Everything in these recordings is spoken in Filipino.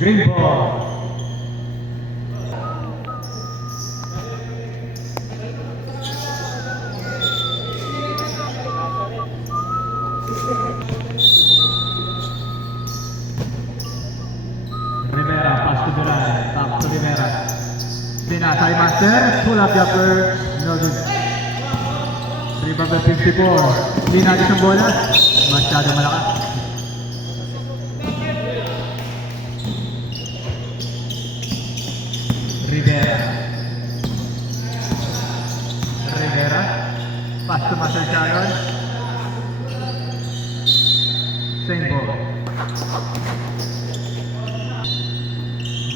Green ball. Rivera, pass to Duran, back to Rivera. Pinasay Master, pull up the upper, no good. Rebound by 54. Linagis ang bola, masyado malakas. Rivera. Rivera, pass to Master Sharon. Same ball.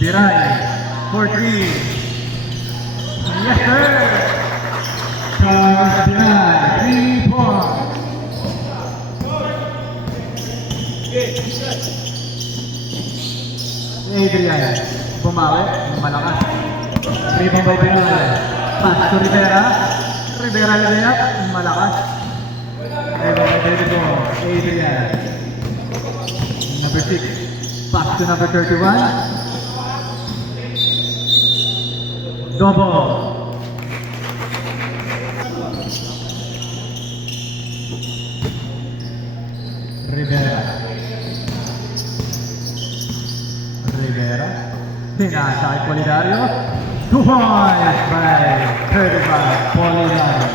Biray, 4-3. Yes, sir! Charles Biray, 3 points. Adrian, bumawi, malakas. Rebound by Biray. Pass to Rivera. Rivera layup, malakas. Rebound by Adrian. Number 6. Pass to number 31. Double. Rivera. Pinasay Polidario. 2 points by 35 Polidario.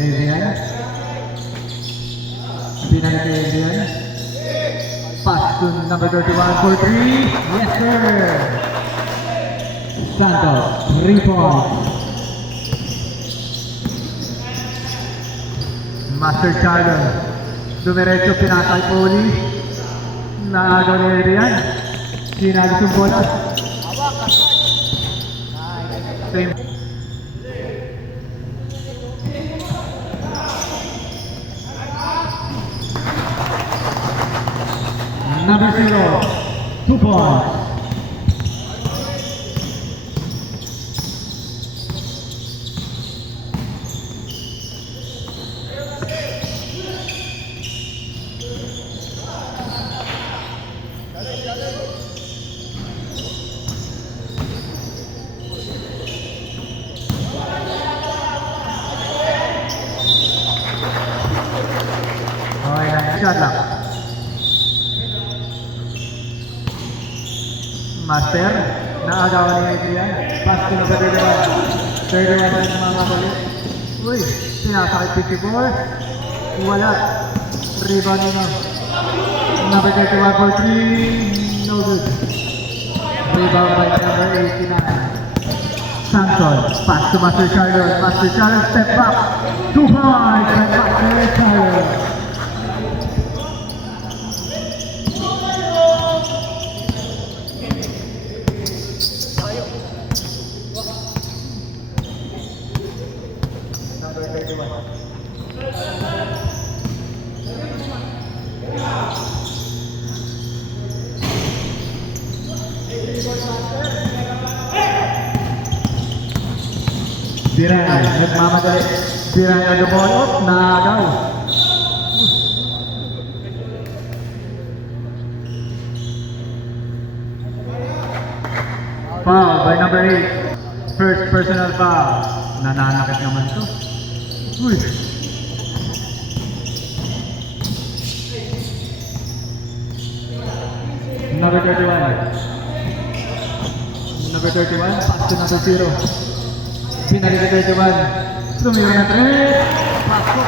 Adrian. Pinay kay Adrian. Pass to number 31 for 3. Yes, sir! Santos, 3 points. Master Charles. Dumiretso, pinasay Poli. Naagaw ni Adrian. Sinalis yung bola. Same. Number 0, 2 points. Okay, shot lang. Master, naagawan ni Adrian. Pass to number 31. 31 na yung mga kulit. Uy, sinasakit 54. Wala. Rebound nyo. Number 31 for 3. No good. Rebound by number 89. Samson, pass to Master Charlotte. Master Charlotte, step back. 2 points by Master Charlotte. Biray, nagmamadali. Biray ang dumulot, naagaw. Foul by number 8. First personal foul. Nananakit naman to. Uy. Number 31. Number 31, pass to number 0. Pinalik kay 31. Tumira na 3. Pasok.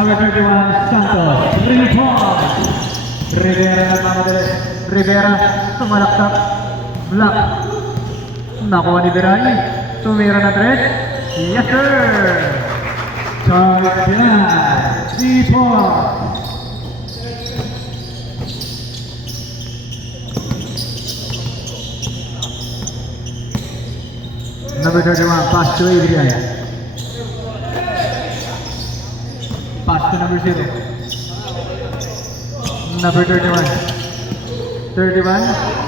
Number 31, Santos. 3 points. Rivera na mamadali. Rivera, tumalaktak. Block. Nakuha ni Biray. Tumira na 3. Yes, sir! Charles Biray. 3 points. Number 31, pass to Adrian. Pass to number 0. Number 31. 31,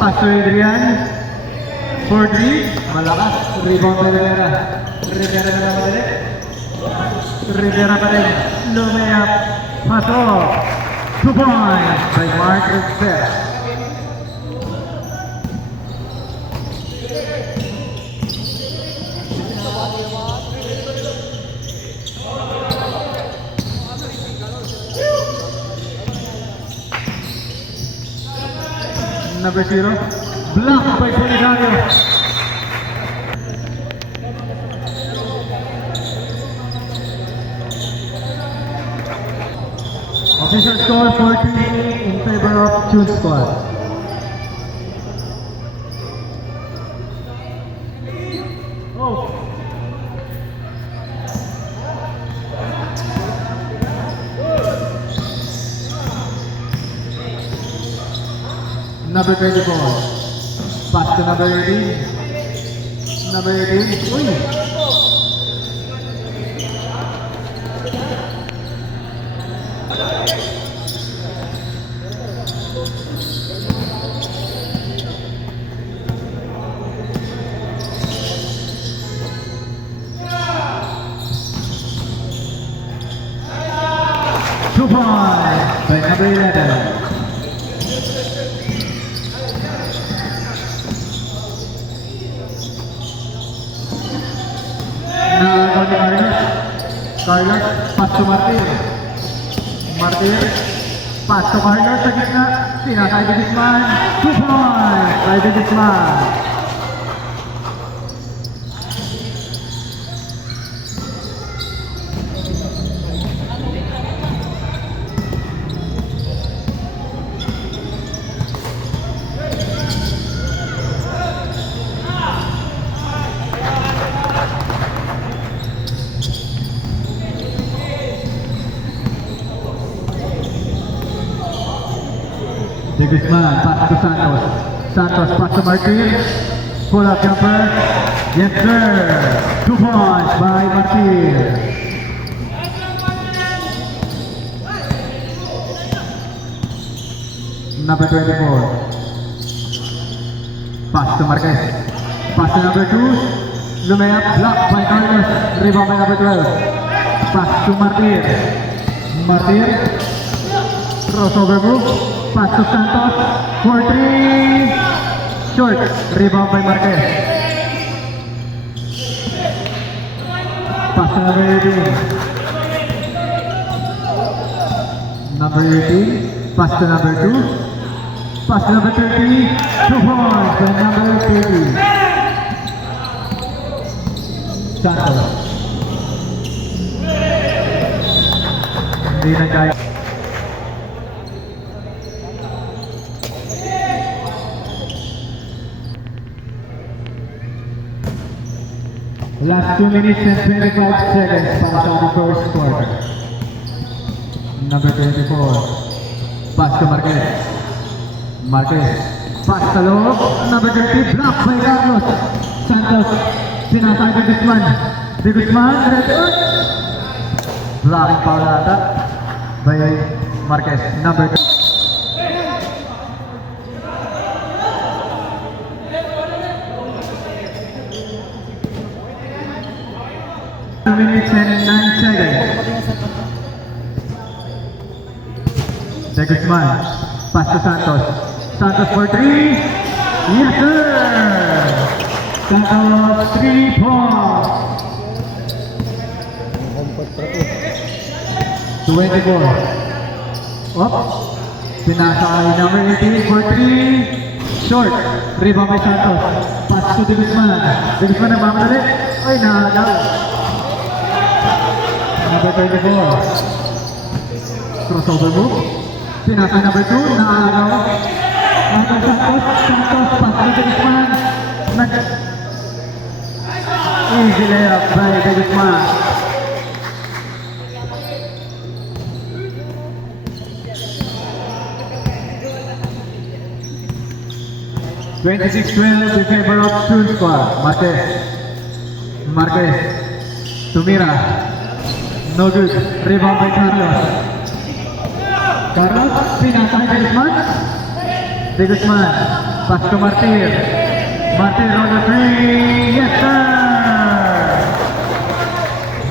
pass to Adrian. 4-3, malakas. Rebound by Rivera. Rivera na naman ulit. Rivera pa rin. Lumayap. Pasok. 2 points by Mark Rivera. Number 0, blocked by Solidario. Official score 14 in favor of June squad. Oh. Number 24, pass to number 18. Number 18, uy! Two points by number 11. Carlos, pass to Martir. Martir, pass to Carlos sa gitna. Sinasay ni Guzman. 2 points by the Guzman. De Guzman, pass to Santos. Santos, pass to Martir. Pull up jumper. Yes sir. 2 points by Martir. Number 24. Pass to Marquez. Pass to number 2. Lumayap, blocked by Carlos. Rebound by number 12. Pass to Martir. Martir. Crossover move. Pass to Santos. 4-3. Short. Rebound by Marquez. Pass to number 18. Number 18. Pass to number 2. Pass to number 30. 2 points by number 30. Santos. Hindi na kaya. Last 2 minutes and 25 seconds para sa ating first quarter. Number 24. Pass to Marquez. Marquez. Pass sa loob. Number 30. Block by Carlos. Santos. Sinasay by Guzman. De Guzman. Blocking foul ata by Marquez. Number 30. 2 minutes and 9 seconds. De Guzman. Pass to Santos. Santos for 3. Yes sir! Santos 3 points. 24. Up. Pinasa ay number 18 for 3. Short. Rebound by Santos. Pass to De Guzman. De Guzman ang mamadali. Ay, nakagaw. Number 24. Crossover move. Pinasa number 2. Nakagaw. Santos. Santos. Pass to De Guzman. Easy layup by De Guzman. (26-12) in favor of June squad. Marquez. Tumira. No good. Rebound by Carlos. Carlos, pinasa De Guzman. De Guzman. Pass to Martir. Martin on the three. Yes, sir.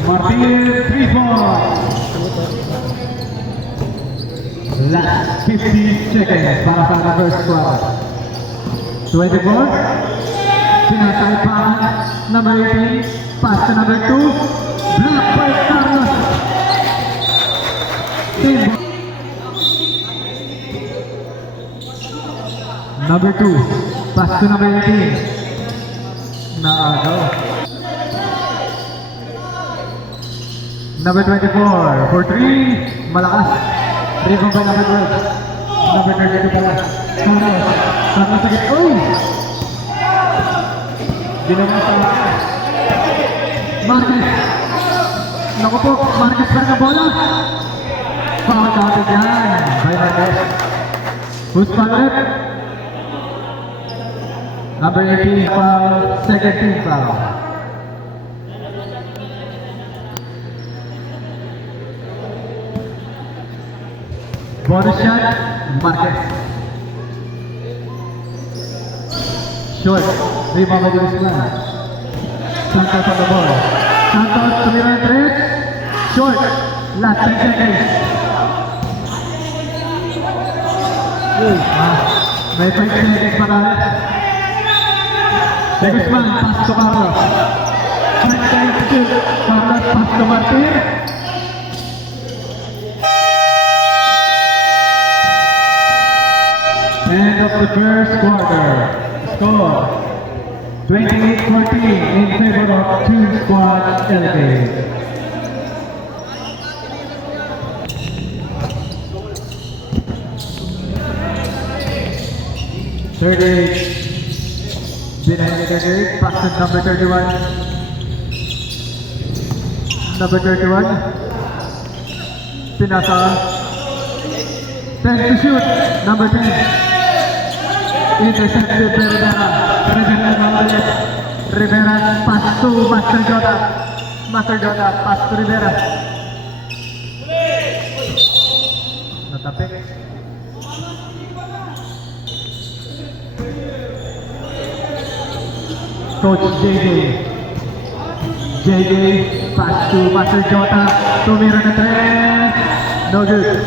Martin, 3 points. Last 50 seconds para sa reverse squad. 24. Sinasay pa number 18. Pass to number 2. Block by Carlos. Team. Number 2. Pass to number 18. Naagaw. Number 24. For 3. Malakas. Rebound by number 12. Number 32 pala. Carlos. Sama sakit. Oh! Ginawa sa Marquez. Naku po, Marquez pa rin ang bola. Foul counted yan by Marquez. Who's foul it? Number 18 foul, second team foul. Bonus shot, Marquez. Short, rebound by Guzman. Santos on the ball. Santos tumira ng 3. Short, last 10 seconds. May 5 seconds pa tayo. De Guzman, pass to Carlos. Carlos, pass to Martin. End of the first quarter. Score 28-14 in favor of Team Squad Elevate. Third age, Binay 38, pass to number 31. Number 31, Pinasa. 10 to shoot, number 10. Intercepted by Rivera. Rivera pass to Master Jota. Master Jota pass to Rivera. Natapik. Coach JJ. JJ pass to Master Jota. Tumira na 3. No good.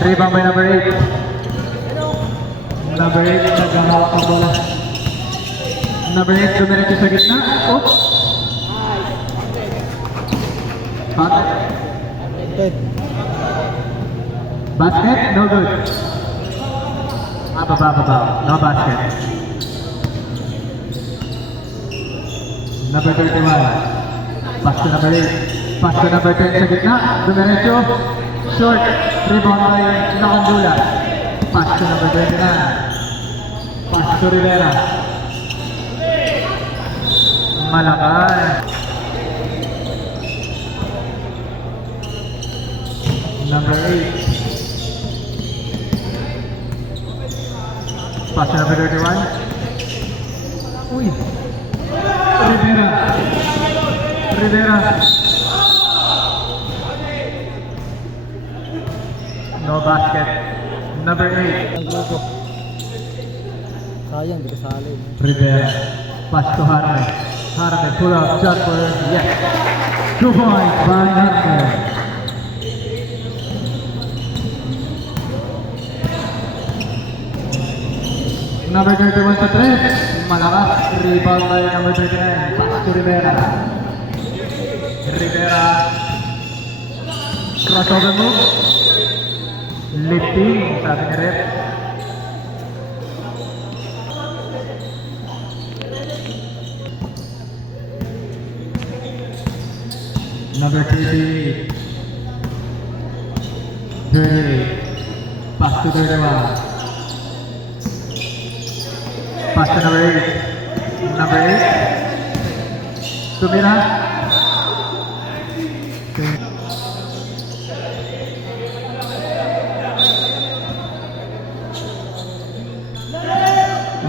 Rebound by number 8. Number 8, nagahawak ang bola. Number 8, dumiretso sa gitna. Oops! Basket. Basket, no good. Baba. No basket. Number 31. Pass to number 8. Pass to number 10 sa gitna. Dumiretso. Short. Rebound by Nakandula. Pass to number 29. Pass to Rivera. Malakas. Number 8. Pass to number 31. Uy. Rivera. No basket. Number 8. Sayang, di kasali. Rivera. Pass to Harme. Harme, pull up, jumper. Yes. 2 points by Harme. Number 31 sa 3. Malakas. Rebound by number 39. Pass to Rivera. Crossover move. Lifting, sabi ni Rep. Number 38. Pass to 31. Pass to number 8. Number 8. Tumira.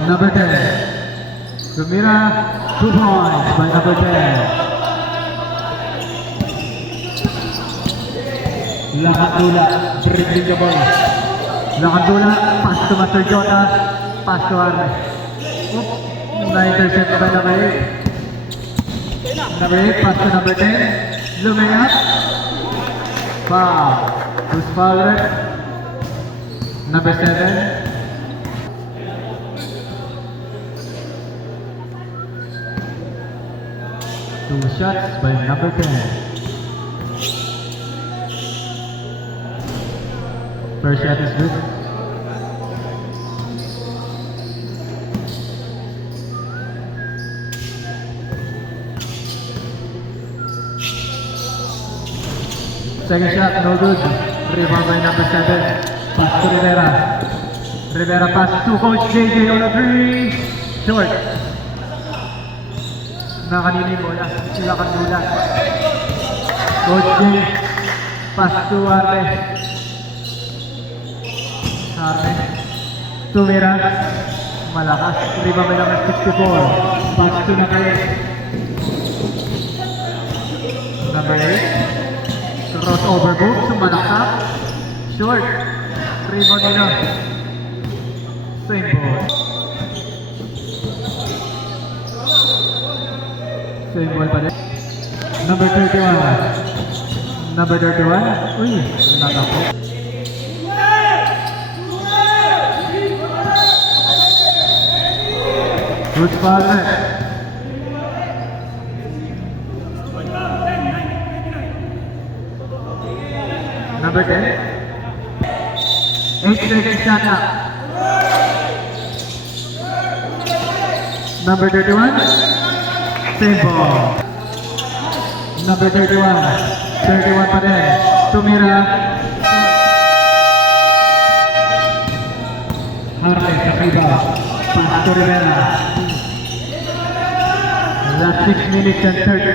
Number 10. Tumira. 2 points by number 10. Lakandula, dribbling the ball. Lakandula, pass to Master Jota, pass to Arne. Oops. Na-intercept by number 8. Number 8, pass to number 10. Looming up. Foul. Who's foul rep? Number 7. Two shots by number 10. First shot is good. Second shot, no good. Rebound by number 7. Pass to Rivera. Rivera pass to Coach JJ on a 3. Short. Nakanini bola. Sila kandulan. Coach J. Pass to Arle. Arle. Tumira. Malakas. Rebound by number 64. Pass to number 8. Number 8. Crossover move, sumalaksak. Short. Rebound nila. Same ball. Same ball pa rin. Number 31. Number 31. Uy, natako. Good foul net. Number 10. 8 seconds shot up. Number 31. Same ball. Number 31. 31 pa rin. Tumira. Harley sa Kiba. Pass to Rivera. Last 6 minutes and 30.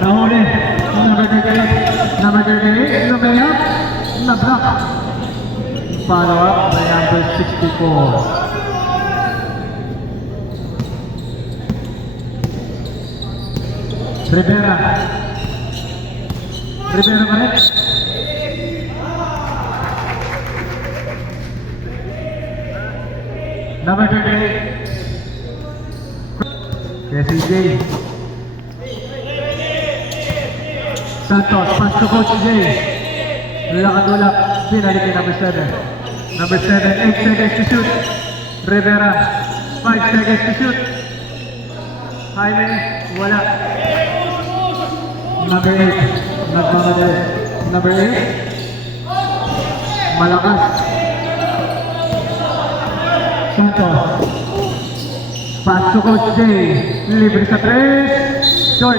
Nahuli. Number 38. Number 38. Lumaya. Nablock. Follow up by number 64. Rivera. Rivera ba rin? Number 38. SJ. Santos, pass to Coach J. Lakad-ulak, pinalik ni number 7. Number 7, 8 seconds to shoot. Rivera, 5 seconds to shoot. Jaime, wala. Number 8, nagmamadali. Number 8, malakas. Santos, pass to Coach J. Libre sa 3. Short.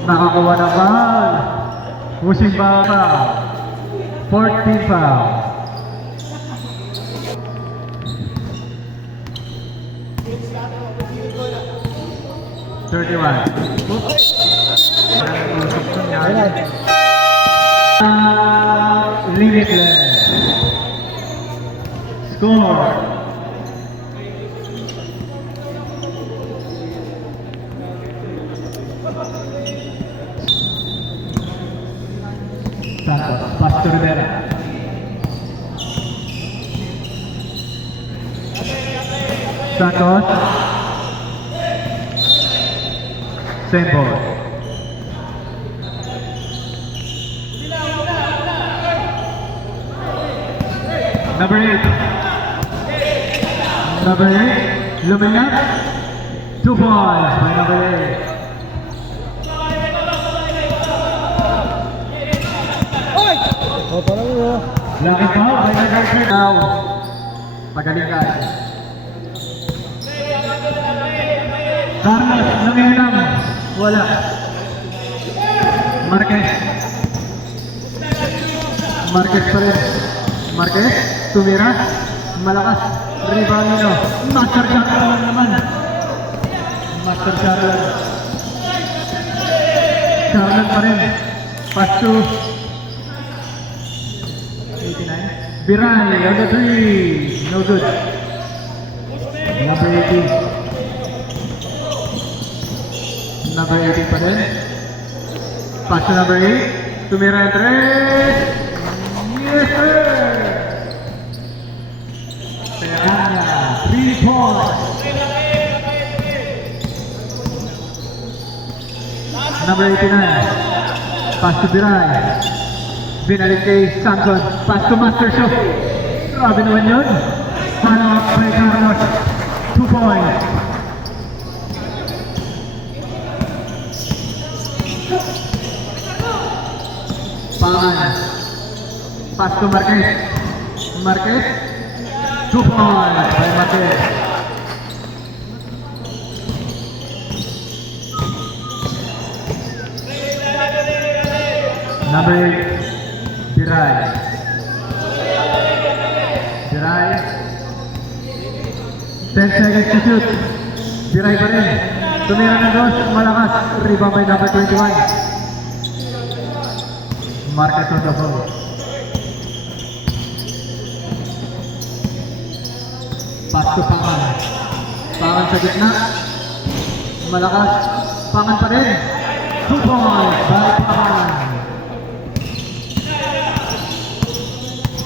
Nakakuha ng foul. Pushing foul. 14 foul. Limitless. Score. Santos, pass to Rivera. Santos. Same ball. Number 8. Number 8. Lumina. 2 points by number 8. Oh, parang mo. Laki pa, ay nag-hurt now. Pagaling ka. Carlos, nangyayam. Wala. Marquez. Marquez pa rin. Marquez, tumira. Malakas. Rebound nyo. Master Charlotte naman. Master Charlotte. Charlotte pa rin. Pass to Biray on the 3. No good. Number 18. Number 18 pa rin. Pass to number 8. Tumira ang 3. Yes, sir! Kaya points. Number 89, pass to Biray. Binalik kay Samson, pass to Master Show. Grabe naman yun. Follow up by Carlos, 2 points. Pangan, pass to Marquez. Marquez, 2 points by Marquez. Number 8, Biray. Biray. 10 seconds to shoot. Biray pa rin. Tumira ng dos, malakas. Rebound by number 21. Marquez on the ball. Pass to Pangan. Pangan sa gitna. Malakas. Pangan pa rin. 2 points by Pangan.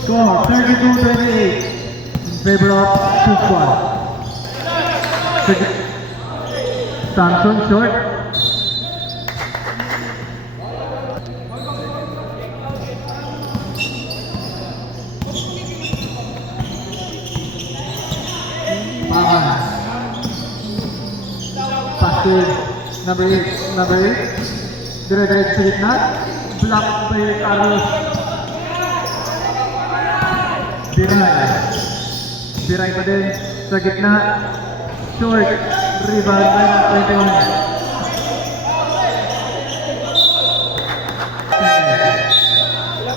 Score 32-28 in favor of Chuspa. Samson short. Pangan. Pass to number 8. Dire-diretso sa gitna. Block by Carlos. Biray. Biray pa din sa gitna. Short. Rebound by 21.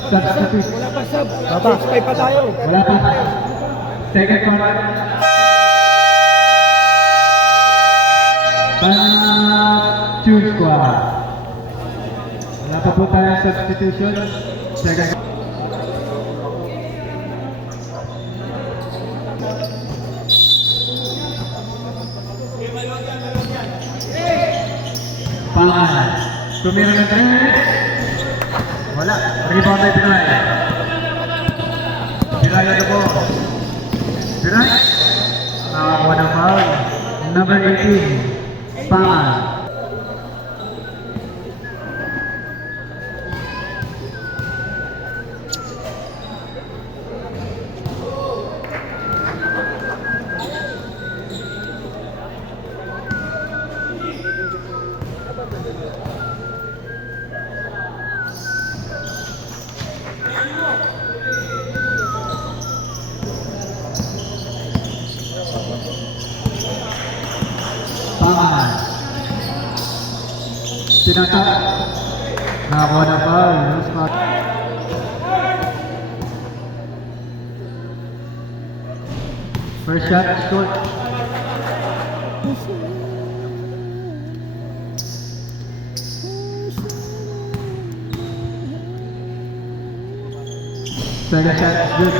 Substitute. Wala pa sub. Spy pa tayo. Wala pa. Second quarter. Choose squad. Wala pa po tayong substitution. Second. Pangan. Tumira ng 3. Wala. Rebound by Biray. Biray na po. Biray. Nakakuha ng foul. Number 18. Pangan. Pangan. Pinata. Nakakuha na foul. Loose spot. First shot, short. Second shot, good.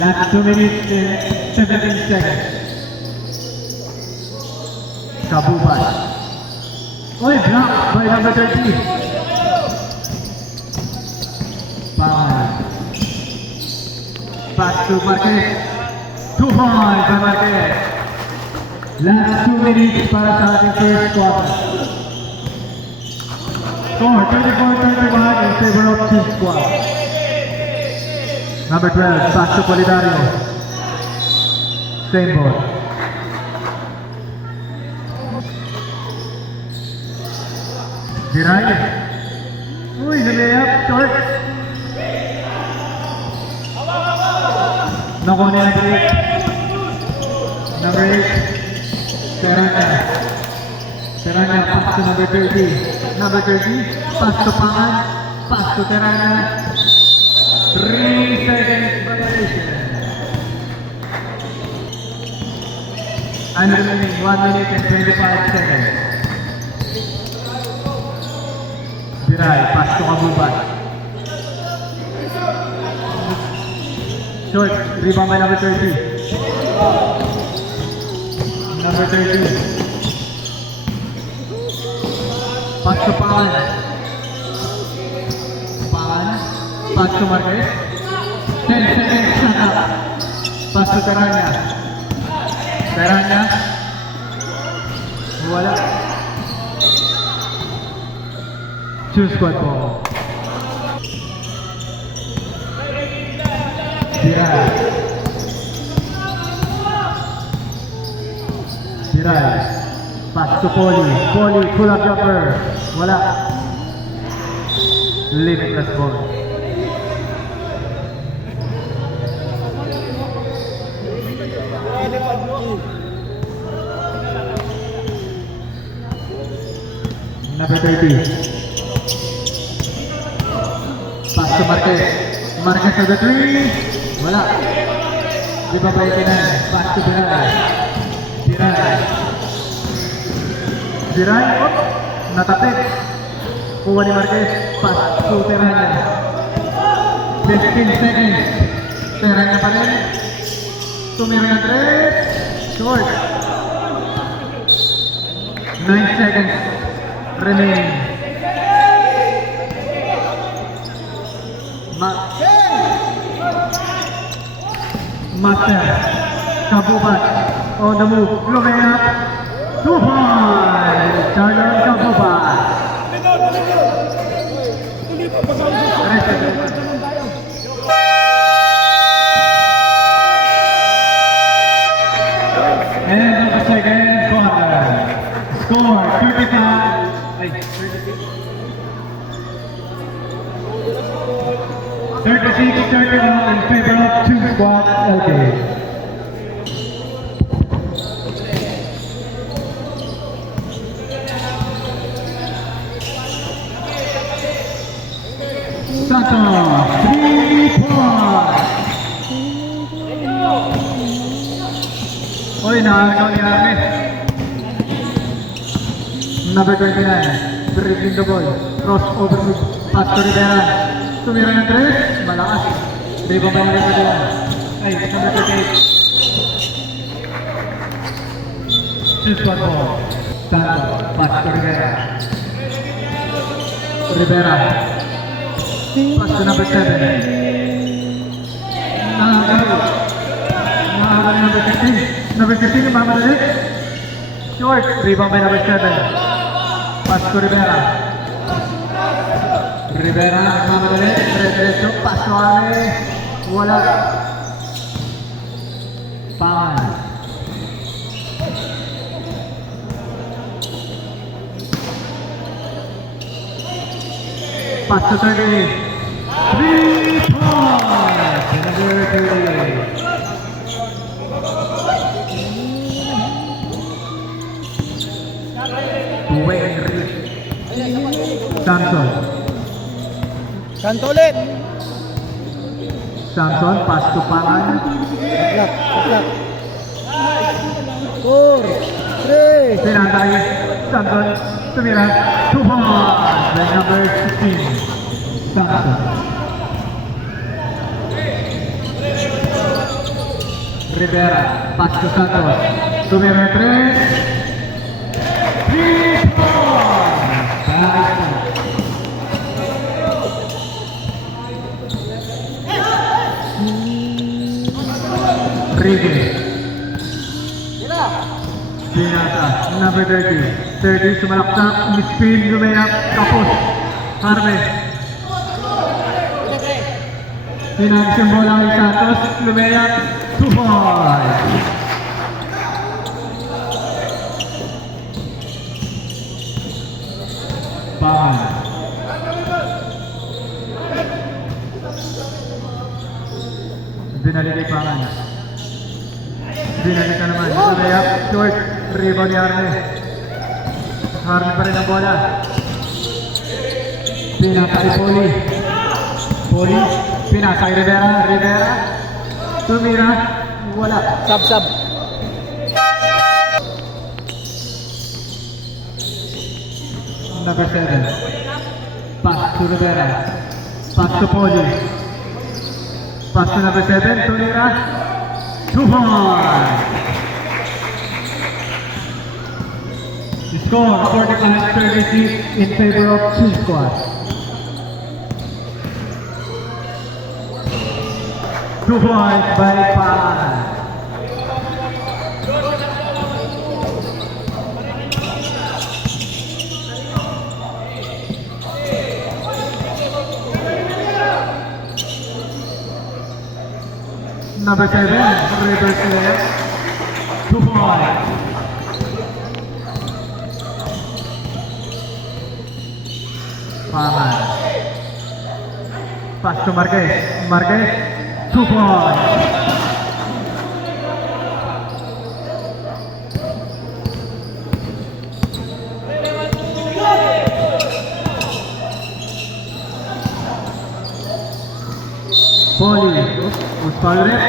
Last 2 minutes and 17 seconds. Kabuban. Oy, block by number 30. Pangan. Pass to Marquez. 2 points by Marquez. Last 2 minutes para sa ating first quarter. Score 34-31 in favor of Team Squad. Number 12, pass to Polidario. Same ball. Biray. Uy, layup, short. Nakuha niya number 8. Number 8. Serana. Serana, pass to number 30. Number 30, pass to Pangan. Pass to Serana. 3 seconds violation. And remaining 1 minute and 25 seconds. Biray, pass to Kabuban. Short, rebound by number 30. Number 30. Pass to Pangan. Pangan. Pass to Marquez. 10 seconds shut up. Pass to Teranya. Teranya. Wala. Choose squad ball. Tiray. Tiray. Pass to Poli. Poli, pull up jumper. Wala. Limitless ball. Number 30. Pass to Marquez. Marquez to the 3. Wala. Di ba 29? Pass to Biray. Biray. Biray. Oh, natapik. Kuha ni Marquez. Pass to Teranya. 15 seconds. Teranya pa rin. Tumira ng 3. Short. 9 seconds remaining. Master Kabubat on the move. Lumea 2 points. Charlotte Kabubat. And the second quarter. Score 36-31 in favor of 2 squad LK. Santos, 3 points. Oy, nakagaw ni Arne. Number 29, dribbling the ball. Cross over to pass to Rivera. Tumira ng 3, malakas. Rebound by Rivera. Ay, number 38. Shoot one ball. Santos, pass to Rivera. Rivera. Pass to number 7. Nakagaw ni number 15. Number 15 yung mamadali. Short. Rebound by number 7. Pass to Rivera. Rivera mamadali. Diretso. Pass to Arne. Wala. Foul. Pass to 30. 3 points. Number 30. Samson. Kanto ulit. Samson, pass to Pangan. Taklak, taklak. 4, 3. Pinantay. Samson, tumira. 2 points. By number 16. Samson. Rivera, pass to Santos. Tumira 3. 3 points. Reyes. Binata, number 30. 30, sumalaksak, mispin, lumayak, kapos. Harvey. Pinagis yung bola kay Santos, lumayak, 2 points. Pangan. Binalik kay Pangan. Binalik na naman. Lumayak, short. Rebound ni Arne. Arne pa rin ang bola. Pinakay Poli. Poli. Pinakay Rivera. Rivera. Tumira. Wala. Sab. Number 7. Pass to Rivera. Pass to Poli. Pass to number 7. Tumira. 2 points. The score 45-36 in favor of 2 squad. 2 points by Pangan. Number 7, reverse left, 2 points. Pangan. Pass to Marquez. Marquez, 2 points. Poli, who's foul rep.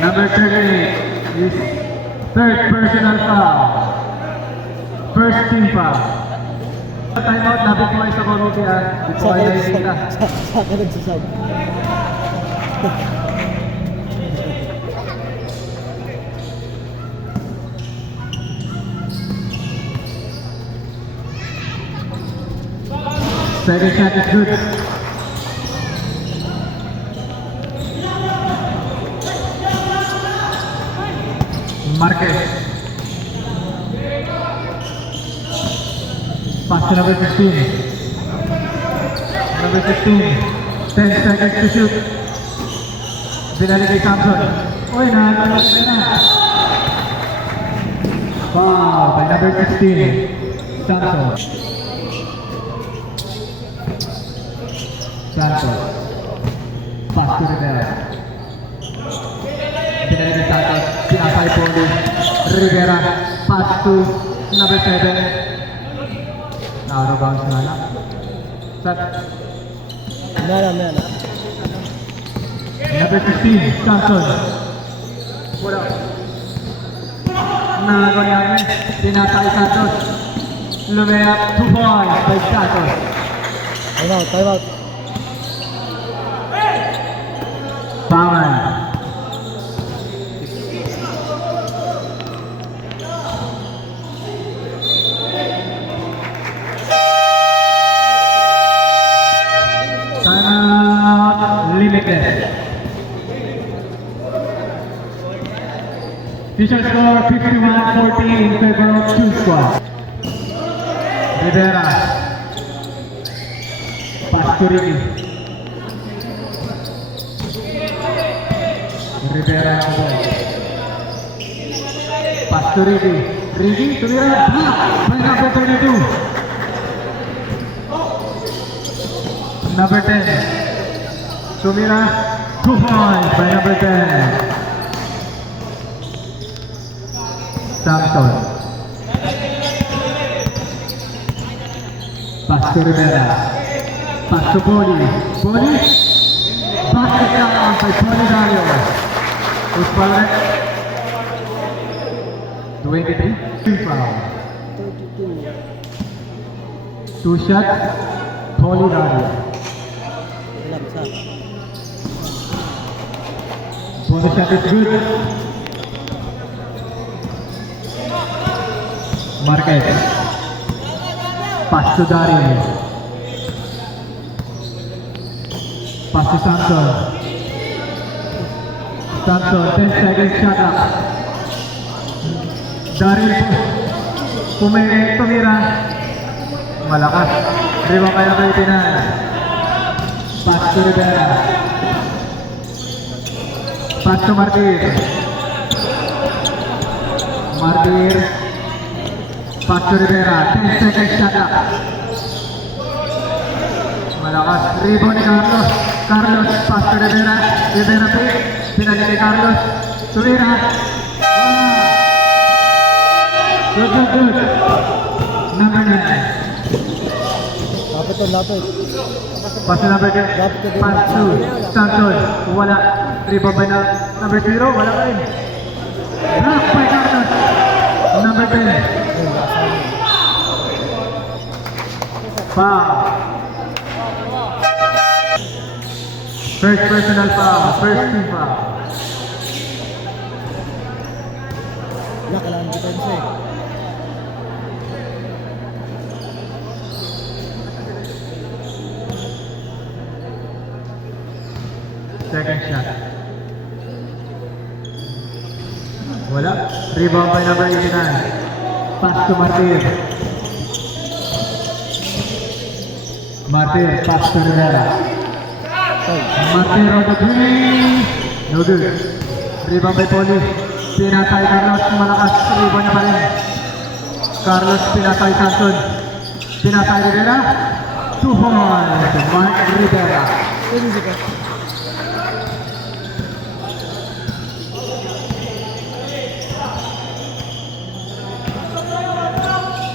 Number 38 is third personal foul. First team foul. Timeout, lapit mo kayo sa committee ah. Dito Sa kayo nakikita. akin nagsasab. Second shot is good. Marquez. Pass to number 15. Number 15. 10 seconds to shoot. Binalik kay Samson. Uy, nakakalaga na. Foul by number 16. Samson. Santos. Pass to Rivera. Binalik kay Santos. Pinasay Poli. Rivera. Pass to number 7. Bounce na lang. Set. Meron. Number 15, Samson. Wala. Nagawa namin. Tinatay Santos. Lumea, 2 points by Santos. Time out. Pangan. Timeout limited. Official score 51-14 in favor of two squad. Rivera. Pass to Ricky. Rivera ang ball. Pass to Ricky. Ricky tumira. By number 32. Number 10. Tumira. 2 points by number 10. Samson. Pass to Rivera. Pass to Poli. Poli. Basket down by Polidario. Who's fouled? 23. Team foul. 2 shots. Polidario. Bonus shot is good. Marquez. Pass to Dario. Pass to Samson. Samson, 10 seconds shot up. Dario tumira. Malakas. Ribang kaya kayo tinan. Pass to Rivera. Pass to Martir. Pass to Rivera. 10 seconds shot up. Malakas. Rebound ni Carlos. Pass to Rivera. Rivera pick. Pinalik ni Carlos. Tumira. Wow. Good. Number 9. Lapit. Pass to number 10. Pass to Santos. Wala. Rebound by number 0. Wala pa rin. Block by Carlos. Number 10. Foul. First personal foul. First team foul. Kailangan depensa eh. Second shot. Wala. Rebound by number 89. Pass to Martir. Martir, pass to Rivera. Martir on the three. No good. Rebound by Poli. Pinatay Carlos, malakas. Rebound niya pa rin. Carlos pinatay Samson. Pinatay Rivera. 2 points. Mark Rivera. Pwede siya.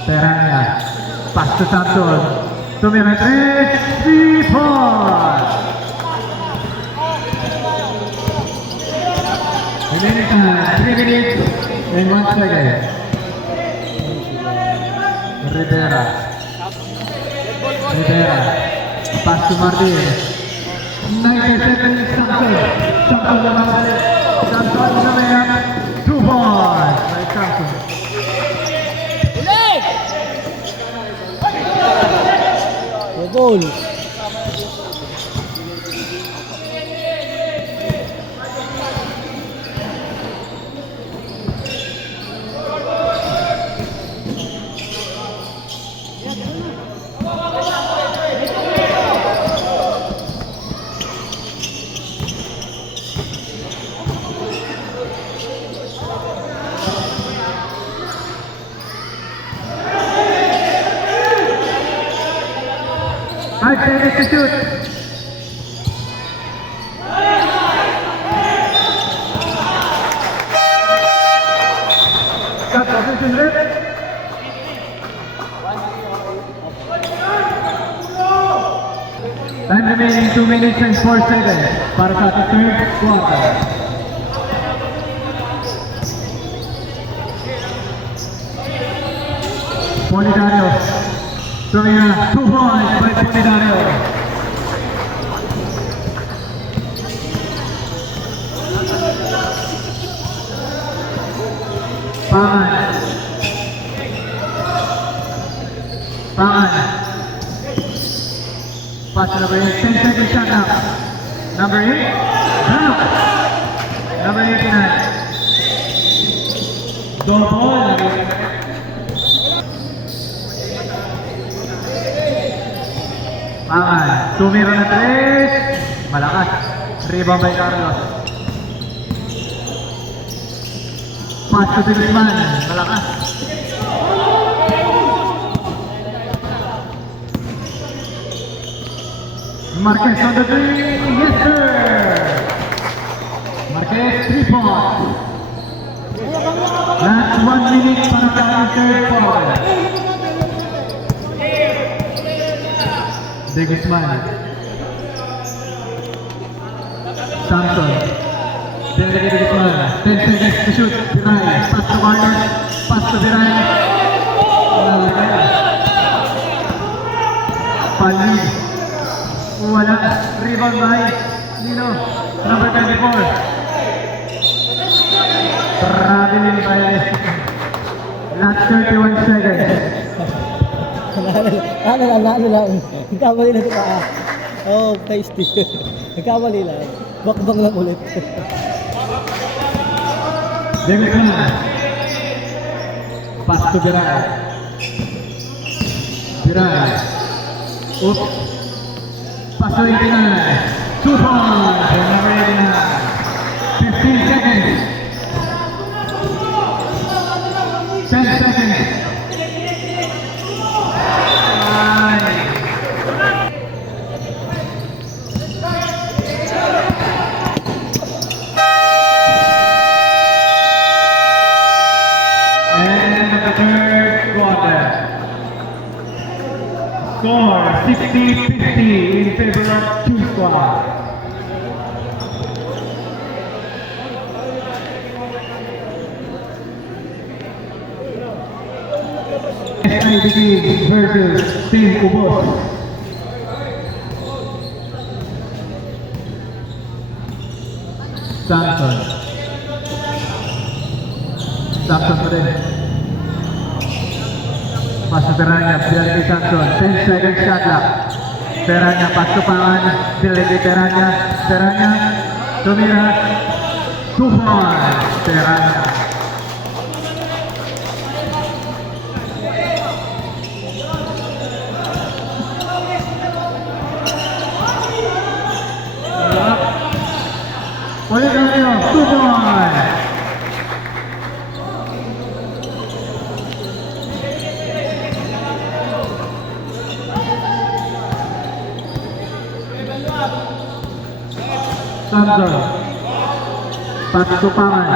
Teranya. Pass to Samson. Tumira 3 points. Remaining time 3 minutes and 1 second. Rivera. Pass to Martin. 90 seconds. Samson. Samson naman balik. Samson naman 2 points. By Samson. Goal. Five seconds to shoot. Cut position rip. Time remaining 2 minutes and 4 seconds para sa ating third quarter. Polidario. Tumira 2 points by Polidario. Pangan. Pass number 8, 10 seconds shot up. Number 8, drop. Number 89. Goal ball. Pangan. Tumira na 3. Malakas. Rebound by Carlos. Pass to Bilisman. Malakas. Marquez on the three. Yes, sir. Marquez 3 points. Last 1 minute para sa ating third quarter. De Guzman. Samson. Derek De Guzman. 10 seconds to shoot. Viray. Pass to Martin. Pass to Viray. Palid. Wala. Rebound by Nino. Number 24. Traveling by last 31 seconds. Ano lang. Nagkamali lang ito pa. Oh, tasty. Nagkamali lang. Bakbang lang ulit. David Hanna. Pass to Viray. Viray. Oops. Pass to 89. 2 points. Number 89. 15 seconds. 10 seconds. 9. And the third quarter. Score 60-50 in favor of two squad. SIBG versus Team Ubos. Samson. Samson pa rin. Pass to Teranya, Billy Samson, 10 seconds shot clock. Teranya, pass to Pangan, Billy Teranya, Teranya, tumira, 2 points, Teranya. Samson. Pass to Pangan.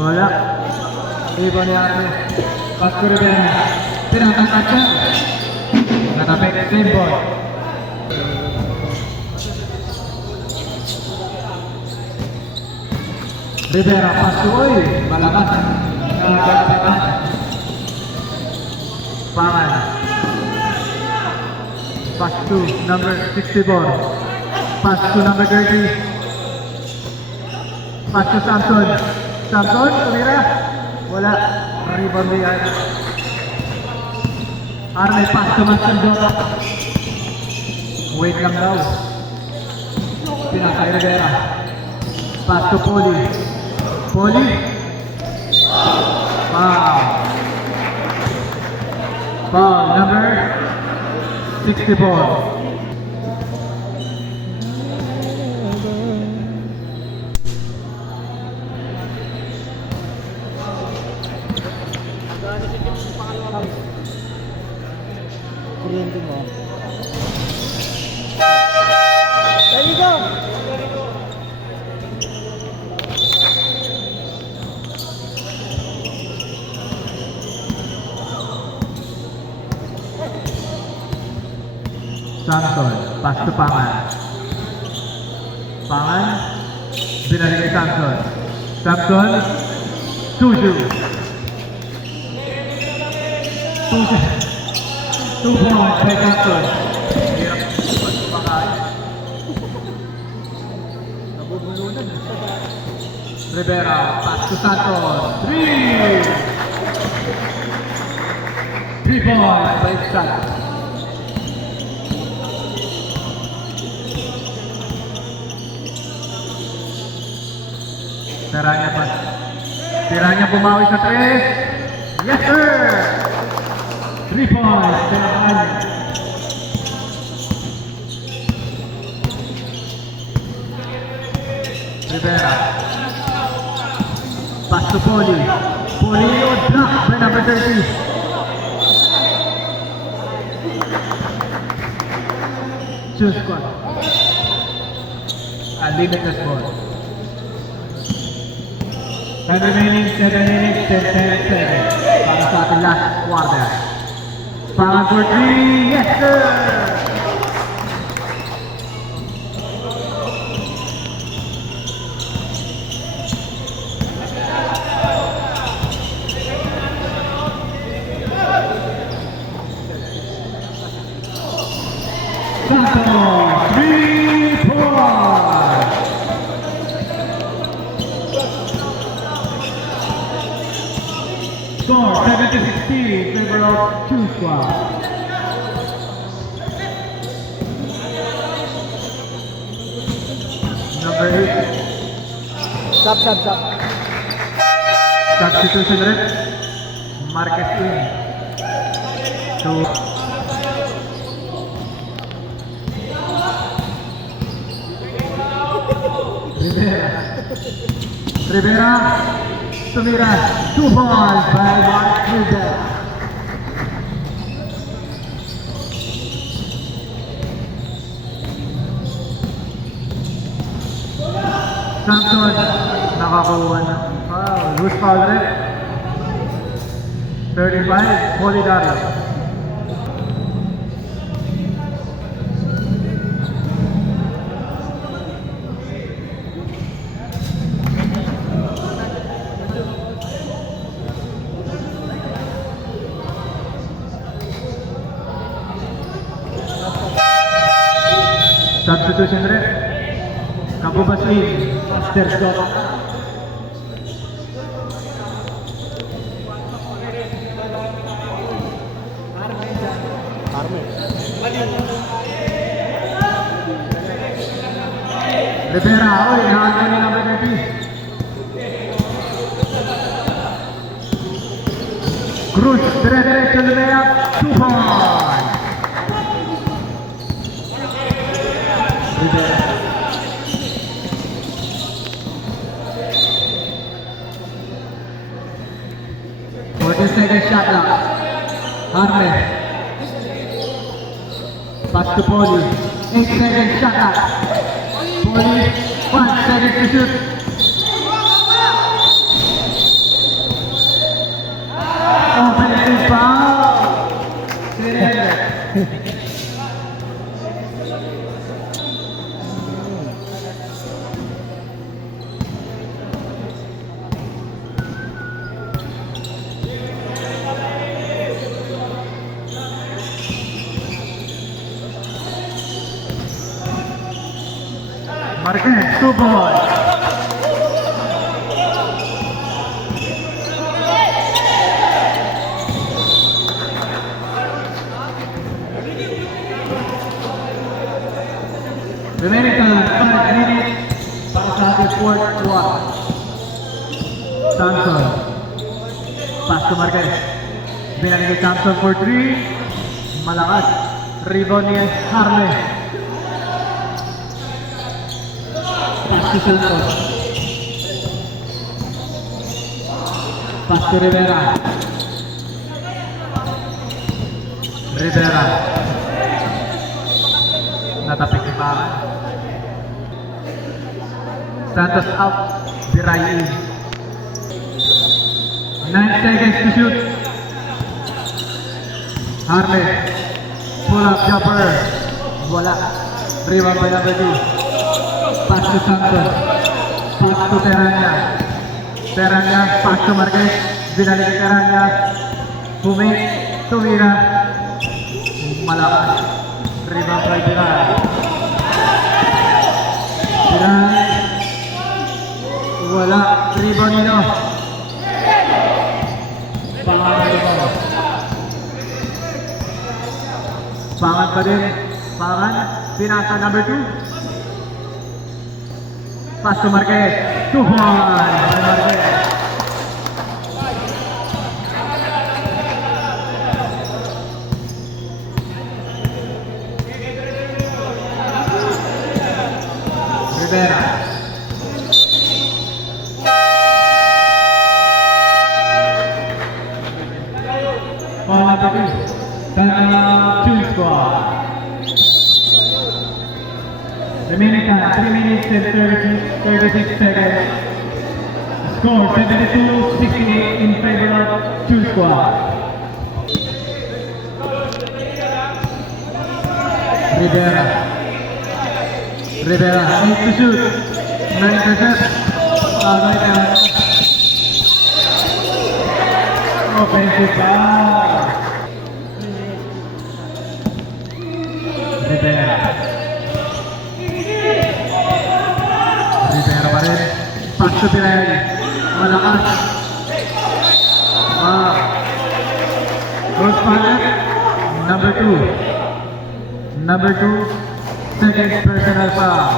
Wala. Iba niya ate. Pass to Rivera. Tinatangkat siya. Natapik same ball. Rivera, pass to Oy. Malakas. Nakagalapan. Pangan. Pass to number 64. Pass to number 30. Pass to Samson. Samson, tumira. Wala. Rebound yan. Arne, pass to Mansandora. Wait lang daw. Pinasay Rivera. Pass to Poli. Poli. Foul. Foul number 64. Kuryente mo. There you go! Samson, pass to Pangan. Pangan, binalik kay Samson. Samson, Tuju. Tuju. 2 points kay Samson. Hirap pass to Pangan. Nabubulunan. Rivera, pass to Santos. 3 points by Santos. Tiranya bumawi sa 3. Yes sir! 3 points. Tiranya. Rivera. Pass to Poli. Poli on block by number 30. Choose squad. Limitless ball. Time remaining 7 minutes and 10 seconds. Para sa ating last quarter. Pangan for 3. Yes sir! Santos, 3 points! Score 7-16 in favor of two squads. Number 8. Stop. Substitution rep. Marquez in. So, Rivera. Tumira. 2 balls by Mark Rivera. Samson, nakakuha na. Loose foul rin. 35, Polidario. Substitution rin. Kabubasin, Master Scott. Rivera, oy, nahangan ni number 30. Cruz, dire-diretso na layup, 2 points. Rivera. For the second shot lang. Harvey. Pass to Poli. 8 seconds shot clock. Poli, 5 seconds to shoot. Offensive foul. 300. Marquez, 2 points. Remaining time, 5 minutes. Para sa ating fourth quarter. Thompson. Pass to Marquez. Binalik ni Thompson for 3. Malakas. Rebound ni Harley. Pass to Santos. Pass to Rivera. Rivera. Natapik si Paran. Santos out. Biray in. 9 seconds to shoot. Harley. Pull up jumper. Wala. Rebound by number 2. Pass to Santos. Pass to Teranga. Teranga. Pass to Marquez. Binalik ni Teranga. Bumik. Tumira. Malakas. Rebound by Biray. Biray. Wala. Rebound nino. Pangan rebound. Pangan pa din. Pangan. Pinasa number 2. Pass to Marquez. 2 points. Marquez. Rivera. Ball number 2. Timeout 2 squad. Remaining time 3 minutes and 36 seconds. Score 72-68 in favor of 2 squad. Rivera. Rivera, 8 to shoot. 9%. Right now. Offensive foul. Rivera. Rivera pa rin. Pass to Biray. Malakas. Rose Palmer. Number 2. Number 2. Second personal foul.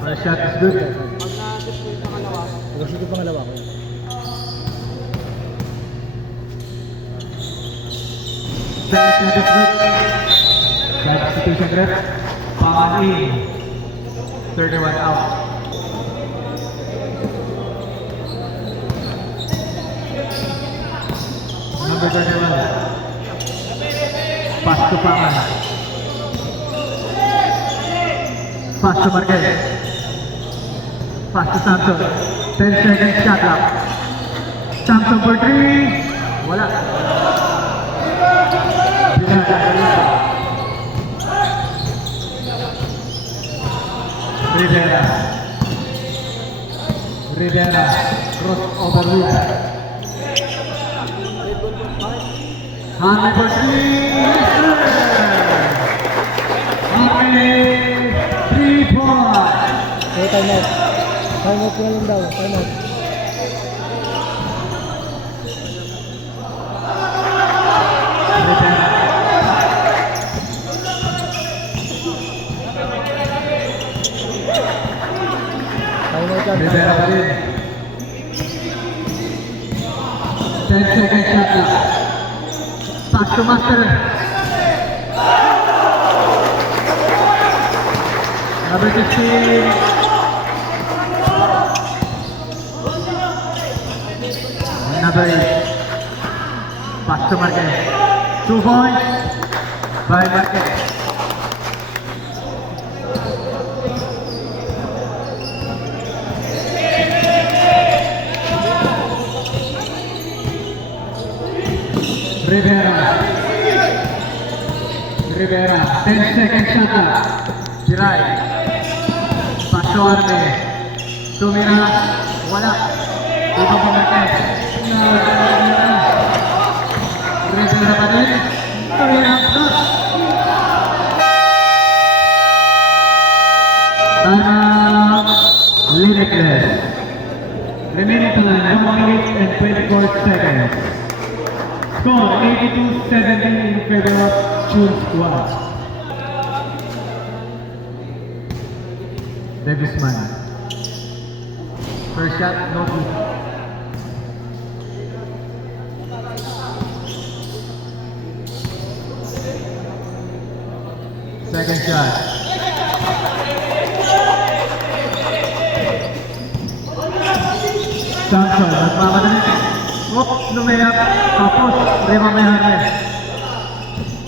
The shot is good. Pag-shoot yung pangalawa ko. Shot is good. Substitution rep. Pangan in. 31 out. Number 31. Pass to Pangan. Pass to Marquez. Pass to Santos. 10 seconds shot clock. Santos for 3. Wala. Rivera. Rivera. Cross over loop. Hanley for 3. Hanley. 3 points. Okay, time out. Time out ko na lang daw. Time out. Rivera. Time out yan. Rivera pa rin. 10 seconds shot clock. Pass to Master. Number 16. Number 8. Pass to Marquez. 2 points by Marquez. Rivera, 10 seconds shot clock. Tiray. Pass to Arne. Tumira. Wala. Iba pa Marquez. Rivera pa rin. Tumira. Timeout. Limitless. Remaining time 1 minute and 24 seconds. Score 82-70 in favor of Chun Squad. Davisman. First shot, no good. Second shot. Samson, nagmamadali. Lumayap. Tapos, Remamehan.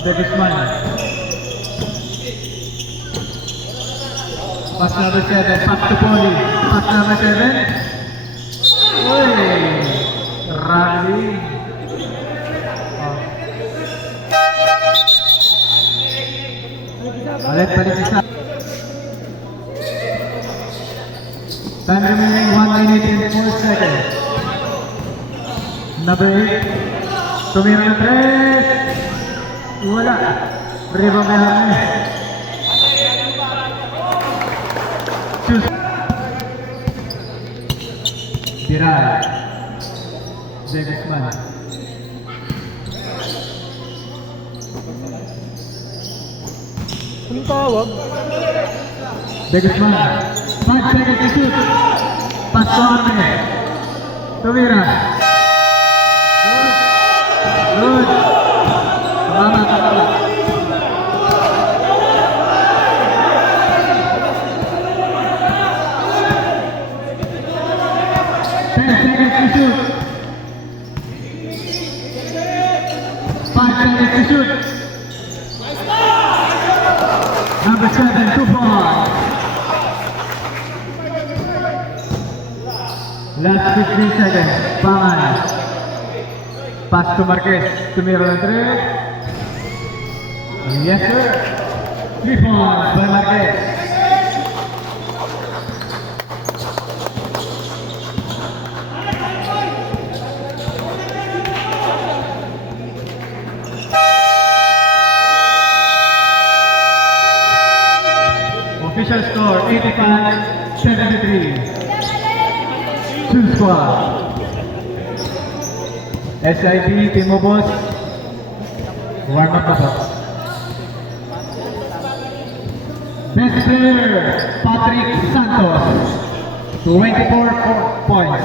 Davisman. Pass number 7, pass to Poli. Pass number 7. Uy! Rally. Balik isa. Time remaining 1 minute and 4 seconds. Number 8. Tumira ng 3. Wala. Remamehan. Tiray. Davisman. Anong tawag? Davisman. 5 seconds to shoot. Pass to Arne. Tumira. Good. Salamat. 10 seconds to shoot. 5 seconds to shoot. Number 7, 2 points. Last 15 seconds. Pangan. Pass to Marquez. Tumira ng 3. Yes, sir. 3 points by Marquez. Official score 85-73. Chun Squad. SIB Team Obos. Warm up na po. Best player Patrick Santos. 24 points.